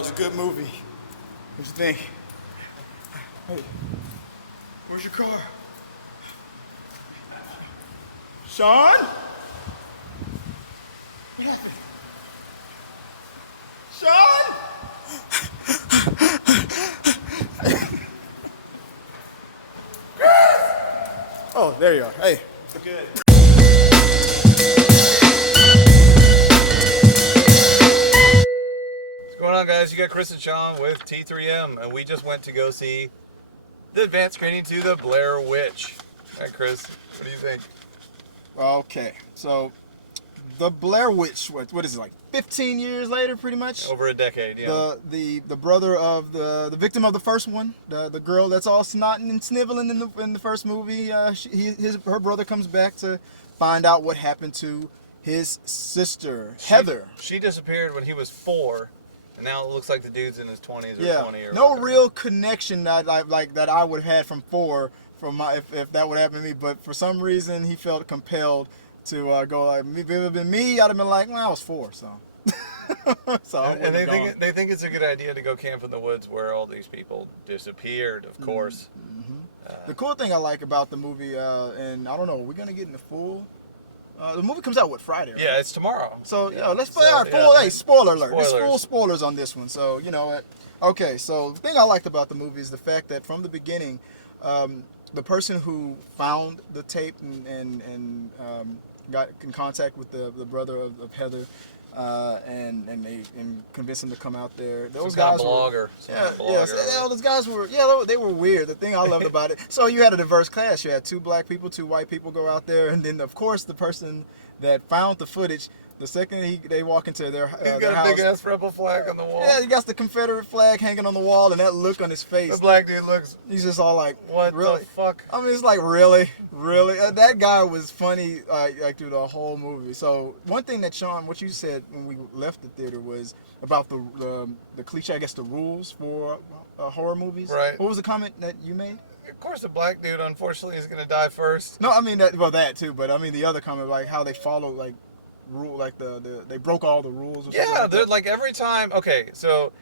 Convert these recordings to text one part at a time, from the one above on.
was a good movie. What you think? Hey, where's your car? Sean? What happened? Sean? Oh, there you are. Hey. Good. What's going on, guys? You got Chris and Sean with T3M, and we just went to go see the advanced screening to the Blair Witch. All right, Chris, what do you think? Okay, so the Blair Witch, what is it, like 15 years later, pretty much? Over a decade, yeah. The brother of the victim of the first one, the girl that's all snotting and sniveling in the first movie, her brother comes back to find out what happened to his sister, Heather. She disappeared when he was 4, and now it looks like the dude's in his 20s or 20 or no whatever. real connection that I would have had from 4 from my if that would happen to me, but for some reason he felt compelled to go like, if it would have been me, I'd have been like, well, I was 4, so. So and they think it's a good idea to go camp in the woods where all these people disappeared, of course. Mm-hmm. The cool thing I like about the movie, and I don't know, we're gonna get into full. The movie comes out Friday, right? Yeah, it's tomorrow. So let's play our full. Hey, spoiler alert! Spoilers. There's full spoilers on this one. So you know what? Okay, so the thing I liked about the movie is the fact that from the beginning, the person who found the tape and got in contact with the brother of Heather, and convinced him to come out there. Those guys were those guys were they were weird. The thing I loved about it, so you had a diverse class. You had 2 black people, 2 white people go out there, and then of course the person that found the footage. The second they walk into their He's got their a house, big ass rebel flag on the wall. yeah, he got the Confederate flag hanging on the wall, and that look on his face. The black dude looks. He's just all like, What really? the fuck? I mean, it's like, really? That guy was funny, like through the whole movie. So one thing that Sean, what you said when we left the theater was about the cliche, I guess, the rules for horror movies. Right. What was the comment that you made? Of course, the black dude, unfortunately, is gonna die first. No, I mean that too, but I mean the other comment, like how they follow like rule, like they broke all the rules. Or Yeah, they're that. like every time. Okay, so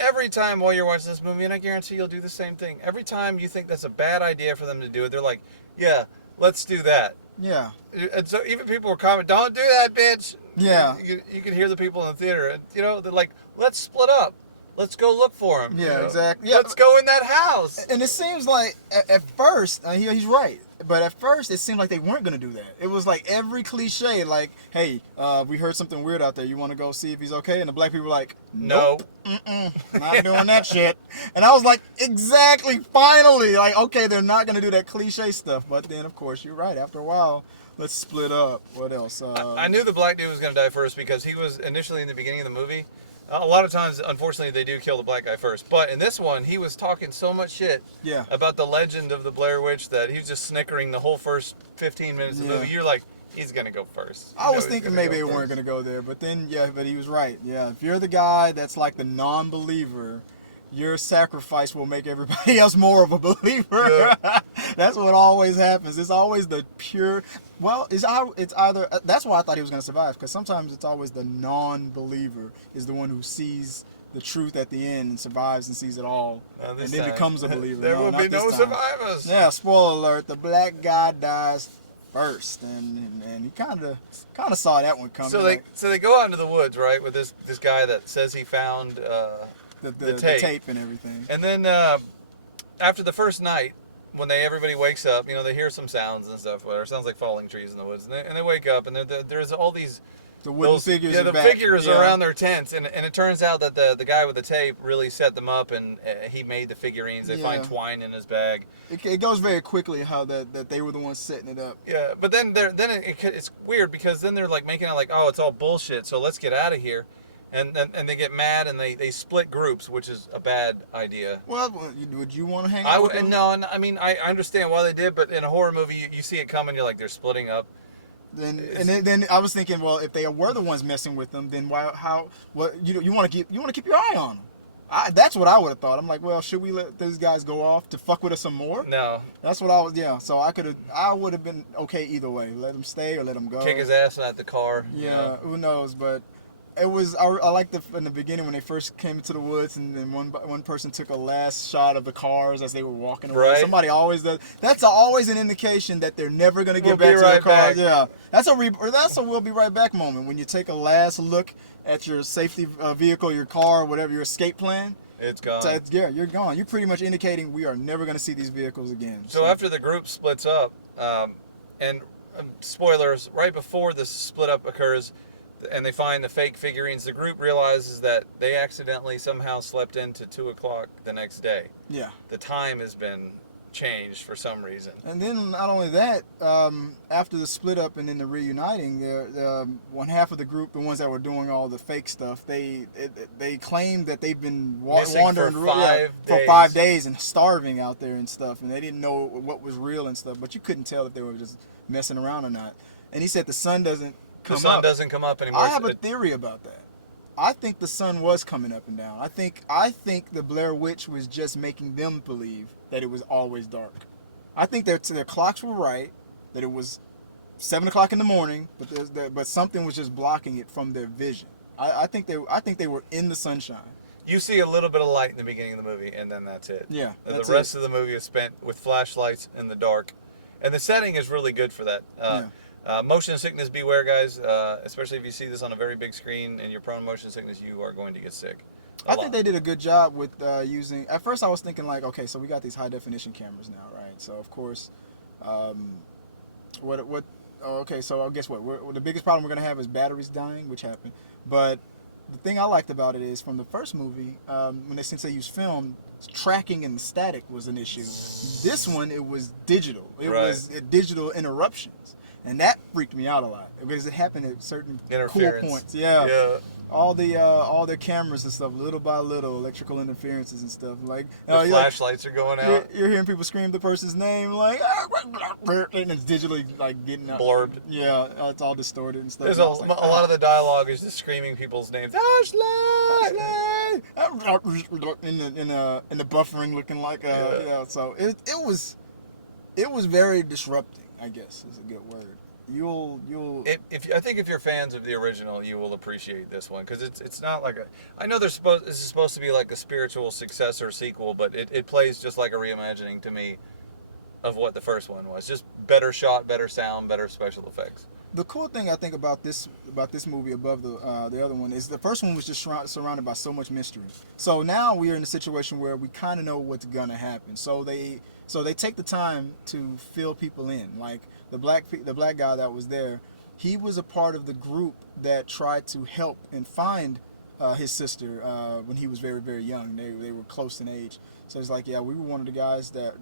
every time while you're watching this movie, and I guarantee you'll do the same thing. Every time you think that's a bad idea for them to do it, they're like, "Yeah, let's do that." Yeah. And so even people were commenting, "Don't do that, bitch." Yeah. You can hear the people in the theater, and they're like, "Let's split up. Let's go look for him." Yeah, exactly. Yeah. Let's go in that house. And it seems like at first, he's right. But at first, it seemed like they weren't going to do that. It was like every cliche, like, hey, we heard something weird out there. You want to go see if he's okay? And the black people were like, nope. Not doing that shit. And I was like, exactly, finally. Like, okay, they're not going to do that cliche stuff. But then, of course, you're right. After a while, let's split up. What else? I knew the black dude was going to die first because he was initially in the beginning of the movie. A lot of times, unfortunately, they do kill the black guy first. But in this one, he was talking so much shit about the legend of the Blair Witch that he was just snickering the whole first 15 minutes of the movie. You're like, he's going to go first. I was thinking maybe they weren't going to go there. But then, but he was right. Yeah, if you're the guy that's like the non-believer, your sacrifice will make everybody else more of a believer. Yeah. That's what always happens. It's always the pure... Well, it's either... That's why I thought he was going to survive, because sometimes it's always the non-believer is the one who sees the truth at the end and survives and sees it all, and then becomes a believer. There will be no survivors. Yeah, spoiler alert, the black guy dies first, and he kind of saw that one coming. So they go out into the woods, right, with this guy that says he found the tape and everything. And then after the first night, when everybody wakes up, they hear some sounds and stuff, whatever. It sounds like falling trees in the woods. And they wake up, and there's all these... The wooden figures are back. Figures around their tents. And it turns out that the guy with the tape really set them up, and he made the figurines. They find twine in his bag. It goes very quickly how that they were the ones setting it up. Yeah, but then it's weird, because then they're like making it like, oh, it's all bullshit, so let's get out of here. And they get mad, and they split groups, which is a bad idea. Well, would you want to hang out with them? No, I mean, I understand why they did, but in a horror movie, you see it coming, you're like, they're splitting up. Then I was thinking, well, if they were the ones messing with them, then you want to keep your eye on them. That's what I would have thought. I'm like, well, should we let those guys go off to fuck with us some more? No. That's what I was. Yeah. So I would have been okay either way. Let them stay or let them go. Kick his ass out the car. Yeah. Who knows? But It was I liked in the beginning when they first came into the woods, and then one person took a last shot of the cars as they were walking away. Right. Somebody always does. That's always an indication that they're never gonna get We'll back be to their right cars. back. Yeah, that's a we'll be right back moment when you take a last look at your safety vehicle, your car, whatever your escape plan. It's gone. Yeah, you're gone. You're pretty much indicating we are never gonna see these vehicles again. So after the group splits up, and spoilers, right before this split up occurs, and they find the fake figurines, the group realizes that they accidentally somehow slept into 2 o'clock the next day. Yeah. The time has been changed for some reason. And then not only that, after the split up and then the reuniting, one half of the group, the ones that were doing all the fake stuff, they claimed that they've been wandering for 5 days and starving out there and stuff, and they didn't know what was real and stuff. But you couldn't tell if they were just messing around or not. And he said the sun doesn't come up. The sun doesn't come up anymore. I have a theory about that. I think the sun was coming up and down. I think the Blair Witch was just making them believe that it was always dark. I think their clocks were right, that it was 7 o'clock in the morning, but something was just blocking it from their vision. I think they were in the sunshine. You see a little bit of light in the beginning of the movie, and then that's it. Yeah, the rest of the movie is spent with flashlights in the dark, and the setting is really good for that. Motion sickness, beware, guys. Especially if you see this on a very big screen and you're prone to motion sickness, you are going to get sick. I think they did a good job with using. At first, I was thinking like, okay, so we got these high definition cameras now, right? So of course, okay, so guess what? The biggest problem we're gonna have is batteries dying, which happened. But the thing I liked about it is from the first movie, since they used film, tracking and static was an issue. This one, it was digital. It was digital interruptions. And that freaked me out a lot because it happened at certain cool points. Yeah. All their cameras and stuff, little by little, electrical interferences and stuff. Like the flashlights are going out. You're hearing people scream the person's name, like, and it's digitally like getting out. Blurbed. Yeah, it's all distorted and stuff. There's a lot of the dialogue is just screaming people's names. Ashley! In the buffering looking like So it was very disrupting, I guess is a good word. I think if you're fans of the original, you will appreciate this one because it's not like I know this is supposed to be like a spiritual successor sequel, but it plays just like a reimagining to me of what the first one was. Just better shot, better sound, better special effects. The cool thing I think about this movie above the other one is the first one was just surrounded by so much mystery. So now we are in a situation where we kind of know what's gonna happen. So they take the time to fill people in. Like the black guy that was there, he was a part of the group that tried to help and find his sister when he was very, very young. They were close in age. So it's like, yeah, we were one of the guys that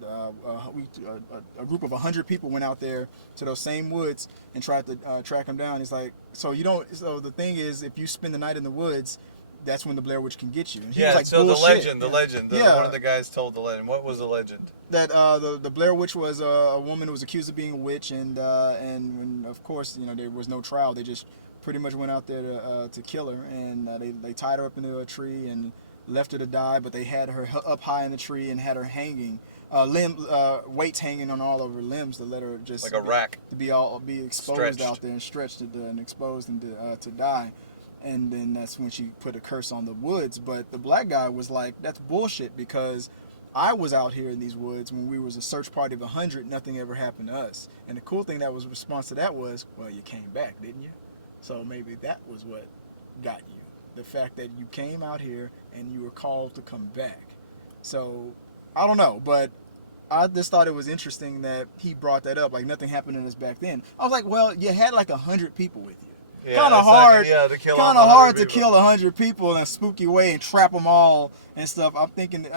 a group of 100 people went out there to those same woods and tried to track him down. It's like, so the thing is, if you spend the night in the woods, that's when the Blair Witch can get you. And he was like, so bullshit. the legend. One of the guys told the legend. What was the legend? That the Blair Witch was a woman who was accused of being a witch, and when, of course, there was no trial. They just pretty much went out there to kill her, and they tied her up into a tree and left her to die. But they had her up high in the tree and had her hanging, weights hanging on all of her limbs to let her just like a rack to be exposed stretched out there and stretched and exposed and to die. And then that's when she put a curse on the woods. But the black guy was like, that's bullshit, because I was out here in these woods when we was a search party of 100. Nothing ever happened to us. And the cool thing that was response to that was, well, you came back, didn't you? So maybe that was what got you. The fact that you came out here and you were called to come back. So I don't know, but I just thought it was interesting that he brought that up. Like, nothing happened to us back then. I was like, well, you had like 100 people with you. Yeah, kind of hard, to kill 100 people in a spooky way and trap them all and stuff. I'm thinking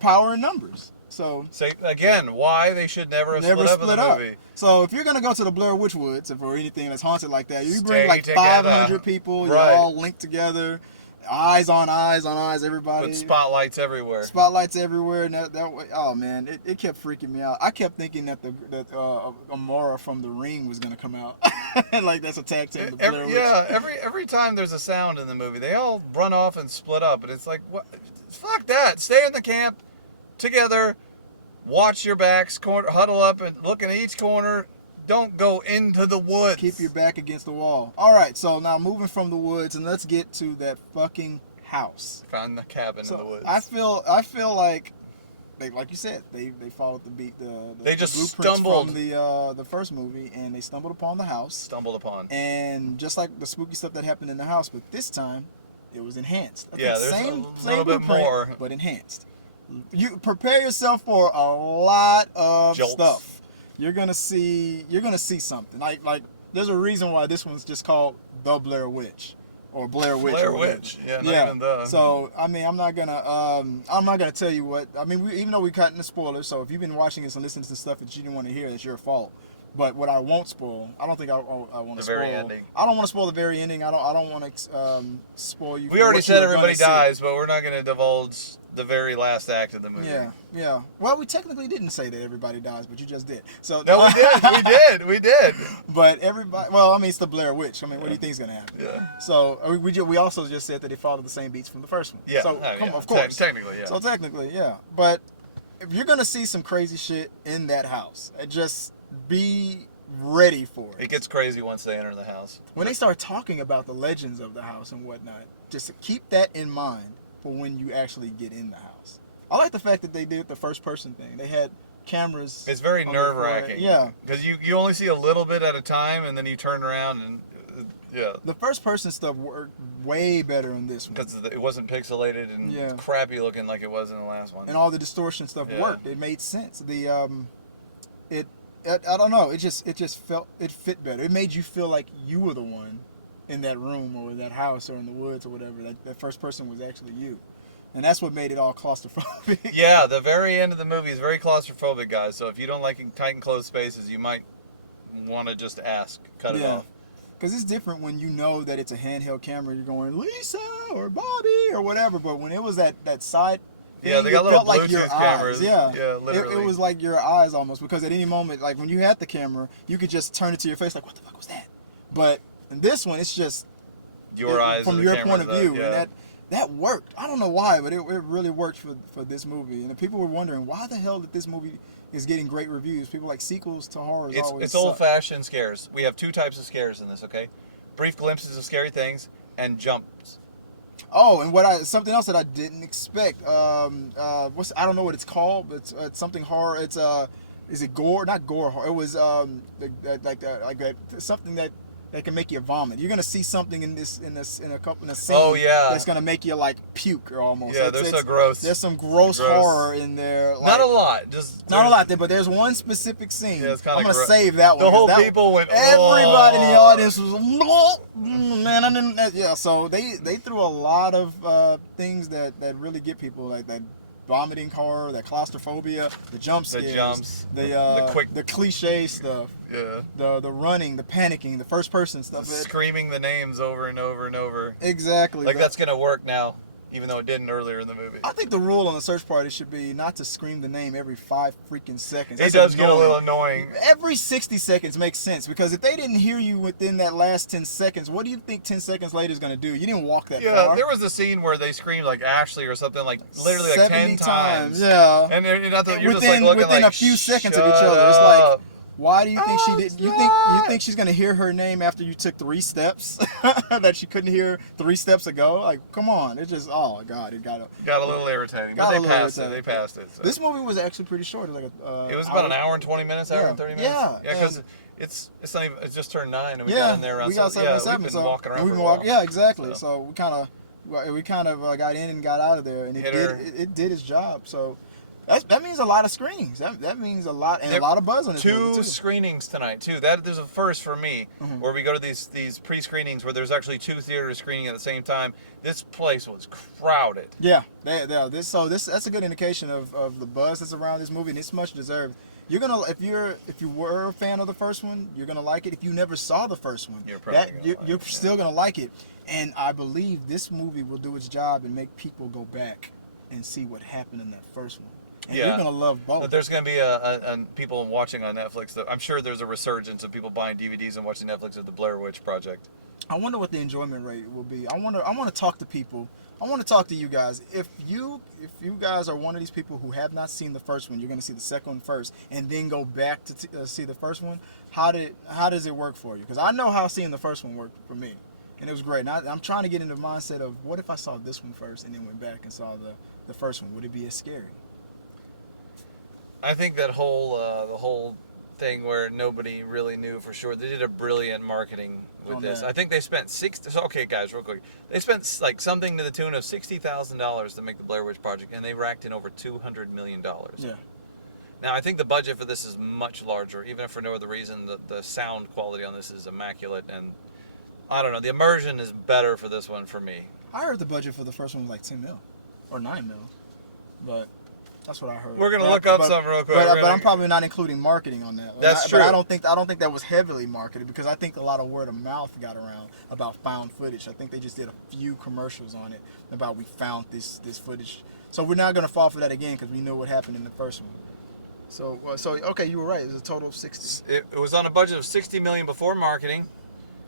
power in numbers. So again, why they should never have split up in the movie. So if you're gonna go to the Blair Witch Woods or anything that's haunted like that, you bring like 500 people. You're all linked together. Eyes on eyes, everybody. With spotlights everywhere. And that way, oh man, it kept freaking me out. I kept thinking that Amora from The Ring was gonna come out, like that's a tag team. Every time there's a sound in the movie, they all run off and split up, and it's like, what? Fuck that! Stay in the camp together, watch your backs, huddle up and look in each corner. Don't go into the woods. Keep your back against the wall. All right, so now moving from the woods, and let's get to that fucking house. Found the cabin in the woods. I feel like like you said, they followed they just blueprints stumbled from the first movie, and they stumbled upon the house. And just like the spooky stuff that happened in the house, but this time it was enhanced. Yeah, there's a little bit more, but enhanced. You prepare yourself for a lot of stuff. You're gonna see something. Like there's a reason why this one's just called The Blair Witch. Or Blair Witch. Blair Witch. Yeah, not even the. So I mean, I'm not gonna tell you what. I mean, even though we cut in the spoilers, so if you've been watching this and listening to stuff that you didn't want to hear, that's your fault. But what I won't spoil, I don't think I want to spoil. The very ending. I don't want to spoil the very ending. I don't want to spoil you. We already said everybody dies, but we're not going to divulge the very last act of the movie. Yeah. Well, we technically didn't say that everybody dies, but you just did. So no, we did. But everybody. Well, I mean, it's the Blair Witch. I mean, what do you think is going to happen? Yeah. So we also just said that it followed the same beats from the first one. Yeah. So of course. Technically, yeah. So technically, yeah. But if you're going to see some crazy shit in that house, just be ready for it. It gets crazy once they enter the house. When they start talking about the legends of the house and whatnot, just keep that in mind for when you actually get in the house. I like the fact that they did the first person thing. They had cameras. It's very nerve wracking. Yeah. Because you only see a little bit at a time, and then you turn around and yeah. The first person stuff worked way better in this one. Because it wasn't pixelated and crappy looking like it was in the last one. And all the distortion stuff worked. It made sense. I don't know. It just fit better. It made you feel like you were the one in that room or in that house or in the woods or whatever. That first person was actually you, and that's what made it all claustrophobic. Yeah, the very end of the movie is very claustrophobic, guys. So if you don't like tight and closed spaces, you might want to just cut it off. Because it's different when you know that it's a handheld camera. You're going Lisa or Bobby or whatever. But when it was that side. Yeah, they got little Bluetooth cameras. Yeah, literally. It was like your eyes almost, because at any moment, like when you had the camera, you could just turn it to your face like, what the fuck was that? But in this one, it's just your eyes from your point of view, and that worked. I don't know why, but it really worked for this movie. And people were wondering why the hell that this movie is getting great reviews. People like sequels to horrors. It's old-fashioned scares. We have two types of scares in this. Okay, brief glimpses of scary things and jumps. Oh, and something else that I didn't expect. I don't know what it's called, but it's something horror. It's is it gore? Not gore horror. It was something that can make you vomit. You're gonna see something in a scene. Oh yeah. That's gonna make you like puke or almost. Yeah, they're so gross. There's some gross horror in there. Not a lot. Not a lot there, but there's one specific scene. Yeah, it's kind of. I'm gonna save that one. The whole people went. Everybody in the audience was. Man, I didn't. Yeah, so they threw a lot of things that really get people, like that vomiting horror, that claustrophobia, the jump scares, the cliche stuff. Yeah. The running, the panicking, the first person stuff. Screaming the names over and over and over. Exactly. Like that's gonna work now, even though it didn't earlier in the movie. I think the rule on the search party should be not to scream the name every 5 freaking seconds. It does get a little annoying. Every 60 seconds makes sense, because if they didn't hear you within that last 10 seconds, what do you think 10 seconds later is going to do? You didn't walk that far. Yeah, there was a scene where they screamed like Ashley or something, like literally like 10 times. Yeah. And you're just like looking within like, a few seconds of each other. It's like, why do you think she didn't? You think she's gonna hear her name after you took 3 steps that she couldn't hear 3 steps ago? Like, come on! It just, oh god, it got a little irritating. But they passed it. They passed it. So. This movie was actually pretty short. It was about an hour and 20 minutes, hour and 30 minutes. Yeah, because it's not even. It's just turned 9, and we got in there around. We got 7, we've been walking around. We've been walking. Yeah, exactly. So we kind of got in and got out of there, and it did its job. So. That means a lot of screenings. That means a lot, and a lot of buzz on this movie too. 2 screenings tonight too. There's a first for me, where we go to these pre-screenings where there's actually 2 theaters screening at the same time. This place was crowded. Yeah, that's a good indication of the buzz that's around this movie, and it's much deserved. You're gonna, if you were a fan of the first one, you're gonna like it. If you never saw the first one, you're still gonna like it. And I believe this movie will do its job and make people go back and see what happened in that first one. And you're gonna love both. But there's gonna be a people watching on Netflix. I'm sure there's a resurgence of people buying DVDs and watching Netflix of the Blair Witch Project. I wonder what the enjoyment rate will be. I want to talk to people. I want to talk to you guys. If you guys are one of these people who have not seen the first one, you're going to see the second one first, and then go back to see the first one. How does it work for you? Because I know how seeing the first one worked for me, and it was great. And I'm trying to get into the mindset of what if I saw this one first and then went back and saw the first one? Would it be as scary? I think that whole the whole thing where nobody really knew for sure. They did a brilliant marketing with this. I think they spent okay, guys, real quick. They spent like something to the tune of $60,000 to make the Blair Witch Project, and they racked in over $200 million. Yeah. Now I think the budget for this is much larger, even if for no other reason. The sound quality on this is immaculate, and I don't know. The immersion is better for this one for me. I heard the budget for the first one was like 10 mil or 9 mil, but. That's what I heard. We're gonna look up something real quick. But I'm probably not including marketing on that. That's true. But I don't think that was heavily marketed because I think a lot of word of mouth got around about found footage. I think they just did a few commercials on it about we found this footage. So we're not gonna fall for that again because we know what happened in the first one. So okay, you were right. It was a total of 60. It was on a budget of $60 million before marketing.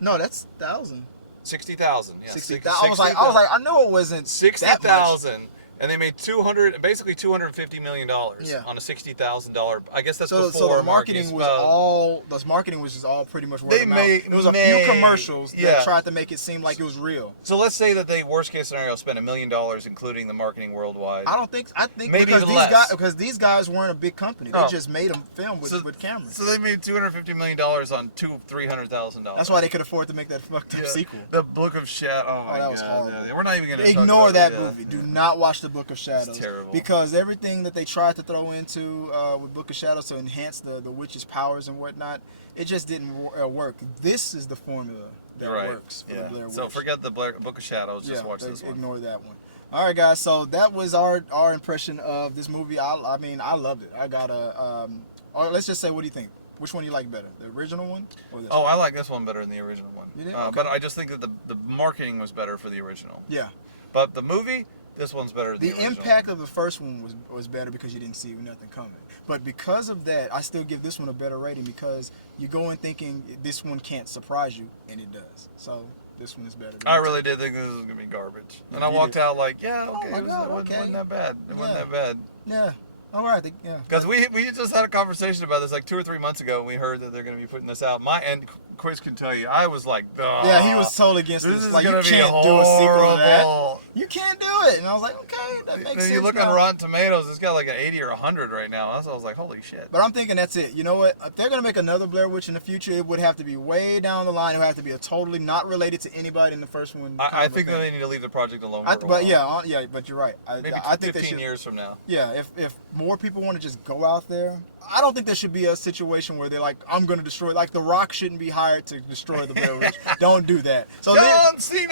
No, that's 1,000. 60,000. Yeah, 60,000. I was like, I knew it wasn't 60,000. And they made $250 million on a $60,000. I guess that's before so the marketing was just all pretty much word of mouth. It was a few commercials that tried to make it seem like it was real. So let's say that they worst case scenario spent $1 million, including the marketing worldwide. I think maybe because these guys weren't a big company. They just made them film with cameras. So they made $250 million on $300,000. That's why they could afford to make that fucked up sequel. The Book of Shadows. Oh my God, that was horrible. Yeah. We're not even gonna ignore that movie. Do not watch the Book of Shadows. It's terrible. Because everything that they tried to throw into with Book of Shadows to enhance the witch's powers and whatnot, it just didn't work. This is the formula that works for the Blair Witch. So forget the Book of Shadows. Just watch this one. Ignore that one. All right, guys. So that was our impression of this movie. I mean, I loved it. I got a. Let's just say, what do you think? Which one do you like better, the original one or this one? I like this one better than the original one. You did? Okay. But I just think that the marketing was better for the original. Yeah. But the movie. This one's better than the original. Impact of the first one was better because you didn't see nothing coming. But because of that, I still give this one a better rating because you go in thinking this one can't surprise you, and it does. So this one is better. I really did think this was going to be garbage. And I walked out like, okay, it wasn't that bad. It wasn't that bad. Yeah. All right. Because we just had a conversation about this like 2 or 3 months ago, and we heard that they're going to be putting this out. And Chris can tell you, I was like, yeah, he was totally against this. Like, you can't do a sequel to that. You can't do it. And I was like, okay, that makes sense. You look on Rotten Tomatoes, it's got like an 80 or 100 right now. So I was like, holy shit. But I'm thinking that's it. You know what? If they're going to make another Blair Witch in the future, it would have to be way down the line. It would have to be a totally not related to anybody in the first one. I think that they need to leave the project alone for a while. But but you're right. Maybe I think 15 years from now. Yeah, if more people want to just go out there, I don't think there should be a situation where they're like, I'm going to destroy. Like, The Rock shouldn't be hired to destroy the Blair Witch. Don't do that. So John Cena!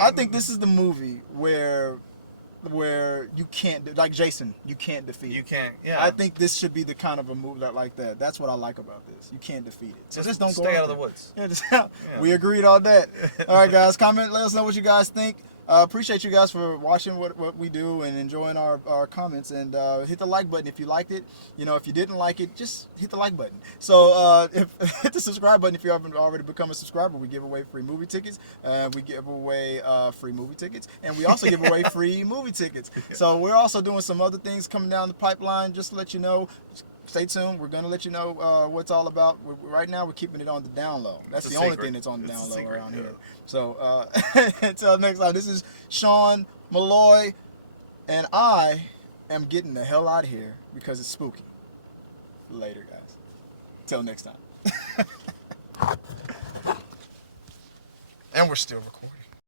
I think this is the movie where you can't, like Jason, you can't defeat it. You can't, yeah. I think this should be the kind of a movie like that. That's what I like about this. You can't defeat it. So just don't stay go out of the woods. Yeah, we agreed on that. All right, guys, comment. Let us know what you guys think. Appreciate you guys for watching what we do and enjoying our comments, and hit the like button if you liked it. If you didn't like it, just hit the like button. So hit the subscribe button if you haven't already become a subscriber. We give away free movie tickets. We give away free movie tickets, and we also give away free movie tickets. So we're also doing some other things coming down the pipeline. Just to let you know. Stay tuned. We're going to let you know what it's all about. Right now, we're keeping it on the down low. That's the only thing that's on the down low around here. So until next time, this is Sean Malloy, and I am getting the hell out of here because it's spooky. Later, guys. Till next time. And we're still recording.